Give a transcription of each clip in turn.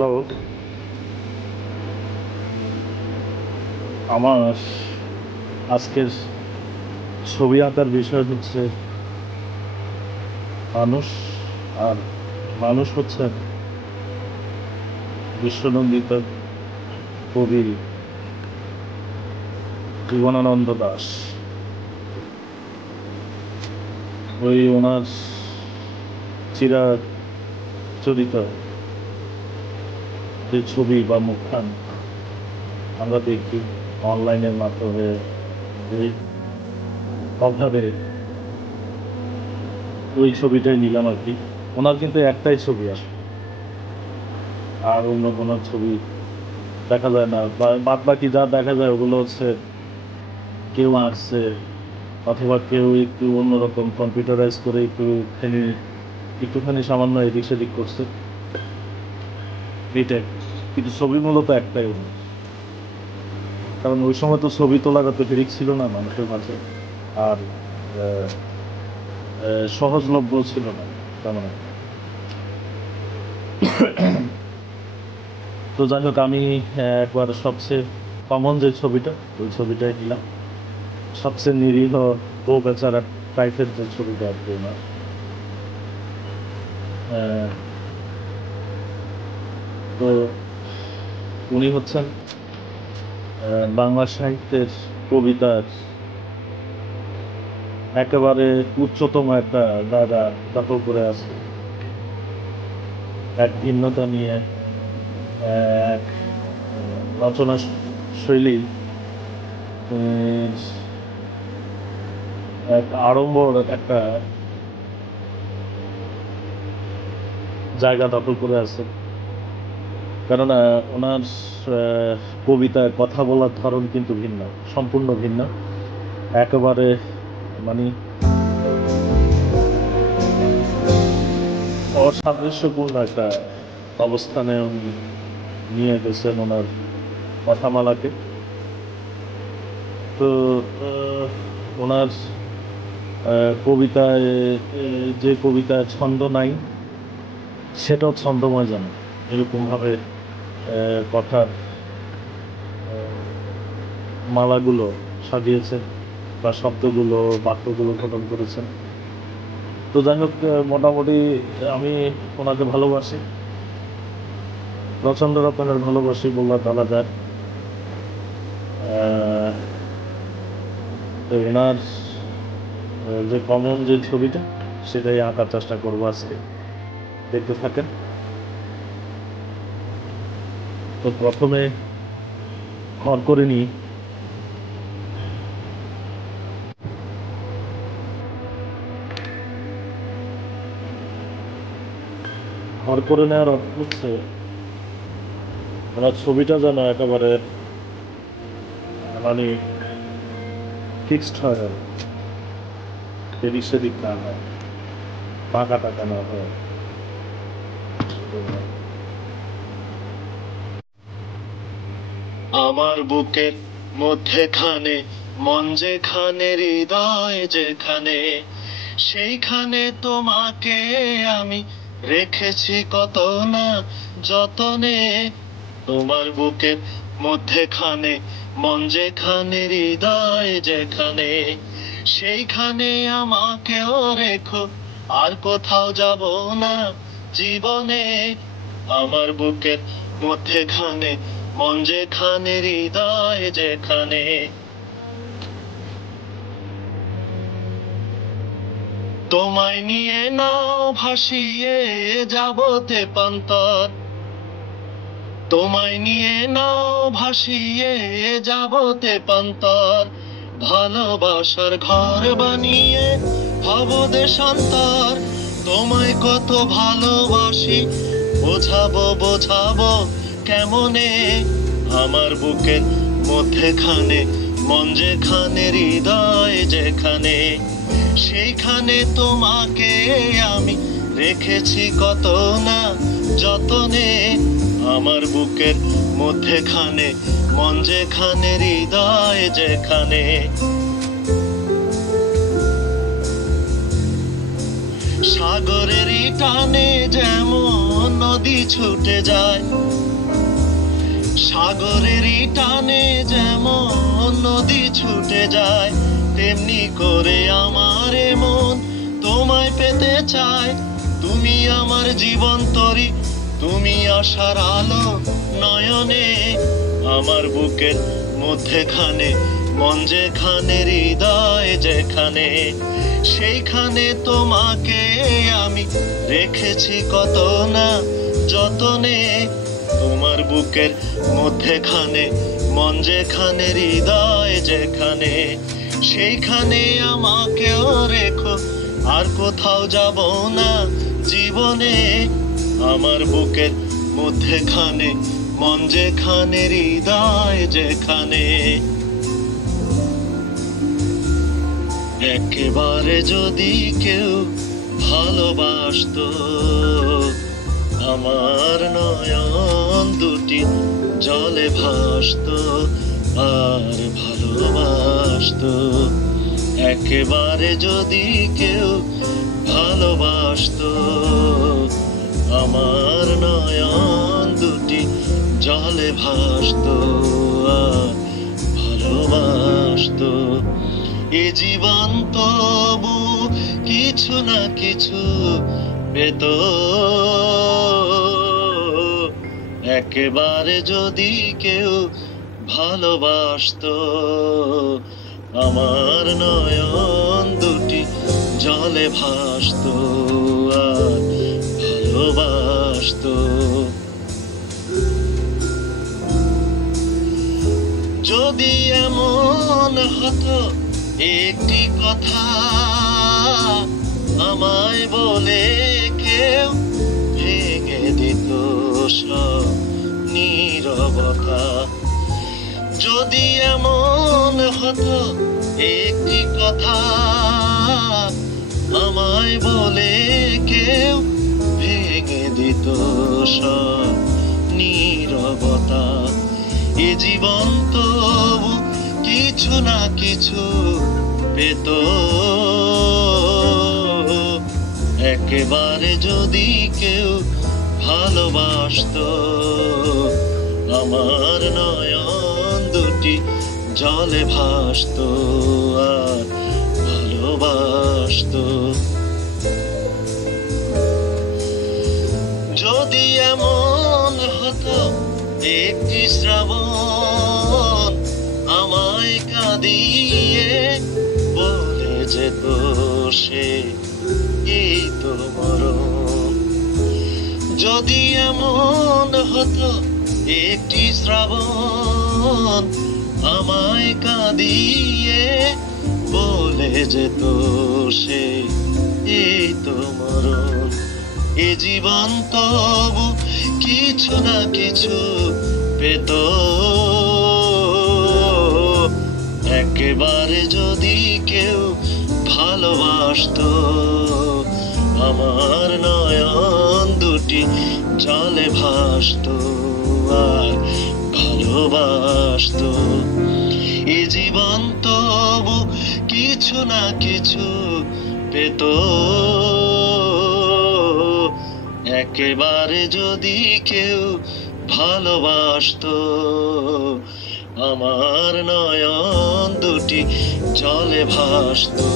Hello, আমার আজকের ছবি আঁকার বিষয় হচ্ছে মানুষ। আর মানুষ হচ্ছে বিশ্বনন্দিত কবি জীবনানন্দ দাশ। ওই ওনার চিরাচরিত যে ছবি বা মুখখান আমরা দেখি অনলাইনের মাধ্যমে, এই অভাবে ওই ছবিটাই নিলাম আর কি। ওনার কিন্তু একটাই ছবি আসে, আর অন্য কোনো ছবি দেখা যায় না, বা বাদ বাকি যা দেখা যায় ওগুলো হচ্ছে কেউ আঁকছে অথবা কেউ একটু অন্যরকম কম্পিউটারাইজ করে একটুখানি সামান্য এদিক সেদিক করছে, এইটাই। কিন্তু ছবি মূলত একটাই ওনার। কারণ ওই সময় তো ছবি তোলার এত ফিরিক ছিল না মানুষের মাঝে, আর সহজলভ্য ছিল না তেমন একটা। তো যাই হোক, আমি একবার সবচেয়ে কমন যে ছবিটা, ওই ছবিটাই নিলাম। সবচেয়ে নিরীহ ও বেচারা টাইপের যে ছবিটা আর কি ওনার। তো উনি হচ্ছেন বাংলা সাহিত্যের কবিতার একেবারে উচ্চতম একটা জায়গা দখল করে আছে। এক ভিন্নতা নিয়ে এক রচনা শৈলী, এক আড়ম্বর একটা জায়গা দখল করে আছে। কেননা ওনার কবিতায় কথা বলার ধরন কিন্তু ভিন্ন, সম্পূর্ণ ভিন্ন, একেবারে মানে অসাদৃশ্যপূর্ণ একটা অবস্থানে উনি নিয়ে গেছেন ওনার কথামালাকে। তো ওনার কবিতায় যে কবিতায় ছন্দ নাই সেটাও ছন্দময় জানে, এরকমভাবে কথার মালাগুলো সাজিয়েছেন বা শব্দগুলো বাক্যগুলো গঠন করেছেন। তো যাই হোক, মোটামুটি আমি ওনাকে ভালোবাসি, প্রচণ্ড রকমের ভালোবাসি বললা বলা যায়। তো ওনার যে কমন যে ছবিটা সেটাই আঁকার চেষ্টা করবো আজকে, দেখতে থাকেন। তো প্রথমে ঘর করে নিই। ঘর করে নেওয়ার অর্থ হচ্ছে ওনার ছবিটা যেন একেবারে মানে ফিক্সড হয়, আর এদিক সেদিক না হয়, পাকা টাকা না হয়। আমার বুকের মধ্যেখানে মন যেখানে, হৃদয় যেখানে, সেইখানে তোমাকে আমি রেখেছি কত না যতনে। তোমার বুকের মধ্যেখানে মন যেখানে, হৃদয় যেখানে, সেইখানে আমাকেও রেখো, আর কোথাও যাব না জীবনে। আমার বুকের মধ্যেখানে মন যেখানে, হৃদয় যেখানে। তোমায় নিয়ে নাও ভাসিয়ে যাব তেপান্তর, তোমায় নিয়ে নাও ভাসিয়ে যাব তেপান্তর। ভালোবাসার ঘর বানিয়ে হব দেশান্তর। তোমায় কত ভালোবাসি বোঝাবো বোঝাবো কেমনে। আমার বুকের মধ্যেখানে মন যেখানে, হৃদয় যেখানে, সেইখানে তোমাকে আমি রেখেছি কত না যতনে। আমার বুকের মধ্যেখানে মন যেখানে, হৃদয় যেখানে, সাগরেরই টানে যেমন নদী ছুটে যায়, সাগরেরই টানে যেমন নদী ছুটে যায়, তেমনি করে আমার মন তোমায় পেতে চায়। তুমি আমার জীবন তরি, তুমি আশার আলো নয়নে, আমার বুকের মধ্যেখানে, মন যেখানে, হৃদয় যেখানে, সেইখানে তোমাকে আমি রেখেছি কত না যতনে। তোমার বুকের মধ্যেখানে, মন যেখানে, হৃদয় যেখানে, সেইখানে আমাকেও রেখো, আর কোথাও যাব না জীবনে। আমার বুকের মধ্যেখানে, মন যেখানে, হৃদয় যেখানে। একেবারে যদি কেউ ভালোবাসতো, আমার নয়ন দুটি জলে ভাসতো আর ভালোবাসতো। একেবারে যদি কেউ ভালোবাসতো, আমার নয়ন দুটি জলে ভাসতো আর ভালোবাসতো। এ জীবন তবু কিছু না কিছু পেত, একেবারে যদি কেউ ভালোবাসতো, আমার নয়ন দুটি জলে ভাসতো আর ভালোবাসতো। যদি এমন হতো একটি কথা আমায় বলে কেউ ভেঙে দিত সব নীরবতা, যদি এমন হতো একটি কথা আমায় বলে কেউ ভেঙে দিত সব নীরবতা। এ জীবন তবু কিছু না কিছু পেত, একেবারে যদি কেউ ভালোবাসতো, আমার নয়ন দুটি জলে ভাসতো আর ভালোবাসতো। যদি এমন হতো একটি শ্রাবণ আমায় কাঁদিয়ে বলে যেত সে এই তো মরণ, যদি এমন হতো একটি শ্রাবণ আমায় কাঁদিয়ে বলে যেত সে এই তো মরণ। এ জীবন তবু কিছু না কিছু পেত, একেবারে যদি কেউ ভালোবাসতো, আমার নয়ন দুটি জলে ভাসতো আর ভালোবাসতো। এ জীবন তবু কিছু না কিছু পেত, একেবারে যদি কেউ ভালোবাসতো, আমার নয়ন দুটি জলে ভাসতো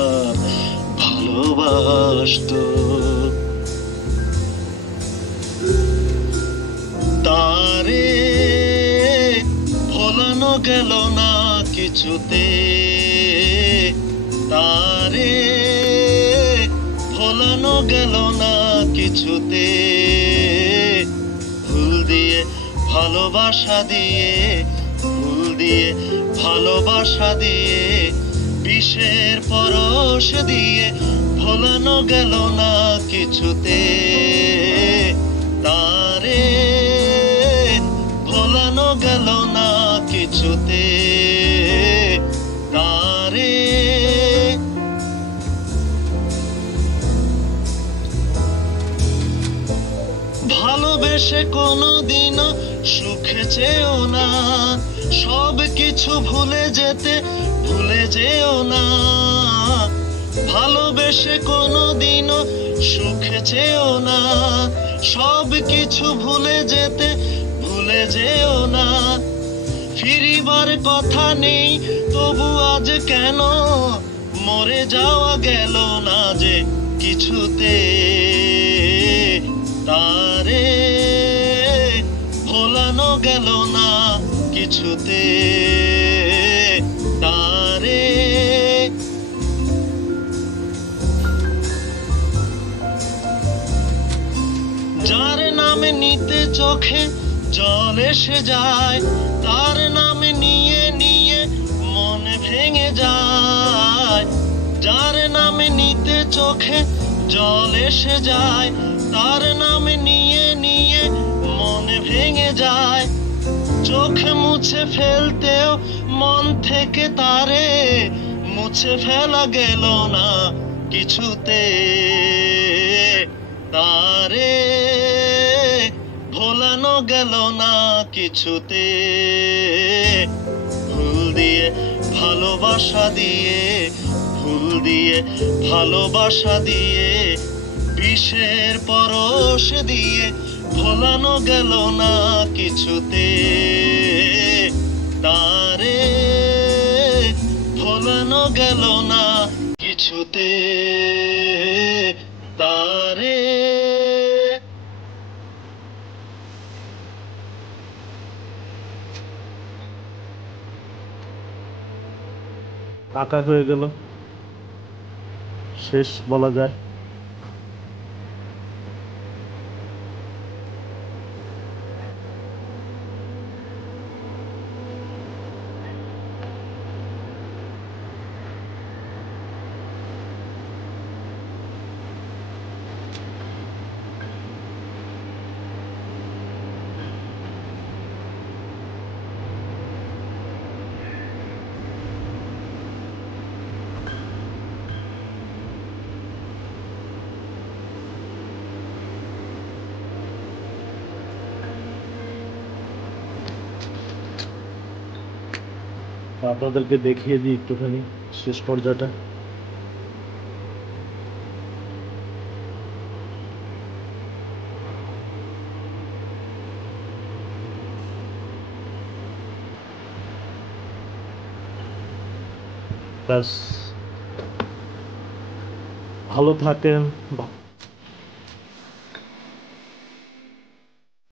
আর ভালোবাসতো। তারে ভোলানো গেল না কিছুতে, তারে ভোলানো গেল না কিছুতে, ভুল দিয়ে ভালোবাসা দিয়ে, ভুল দিয়ে ভালোবাসা দিয়ে, বিষের পরশ দিয়ে ভোলানো গেল না কিছুতে। তারে ভোলানো গেল না কিছুতে, তারে ভালোবেসে কোনোদিনও সুখে চেও না, সব কিছু ভুলে যেতে ভুলে যেও না। ভালোবেসে কোনোদিনও সুখে চেয়েও না, সব কিছু ভুলে যেও না। ফিরিবার কথা নেই তবু আজ কেন মরে যাওয়া গেল না যে কিছুতে, তারে ভোলানো গেল না কিছুতে, তারে। যার নামে নিতে চোখে জল এসে যায়, তার নামে নিয়ে নিয়ে মন ভেঙে যায়। যার নামে নিতে চোখে জল এসে যায়, তার নামে নিয়ে নিয়ে মন ভেঙে যায়। চোখ মুছে ফেলতেও মন থেকে তারে মুছে ফেলা গেল না কিছুতে, তারে ভোলানো গেল না কিছুতে। ভুল দিয়ে ভালোবাসা দিয়ে, ভুল দিয়ে ভালোবাসা দিয়ে, বিষের পরশ দিয়ে ভোলানো গেল না কিছুতে, তারে ভোলানো গেল না কিছুতে, তারে। কাকা হয়ে গেল, শেষ বলা যায়। আপনাদেরকে দেখিয়ে দিই একটুখানি শেষ পর্যায়টা। ব্যাস, ভালো থাকেন।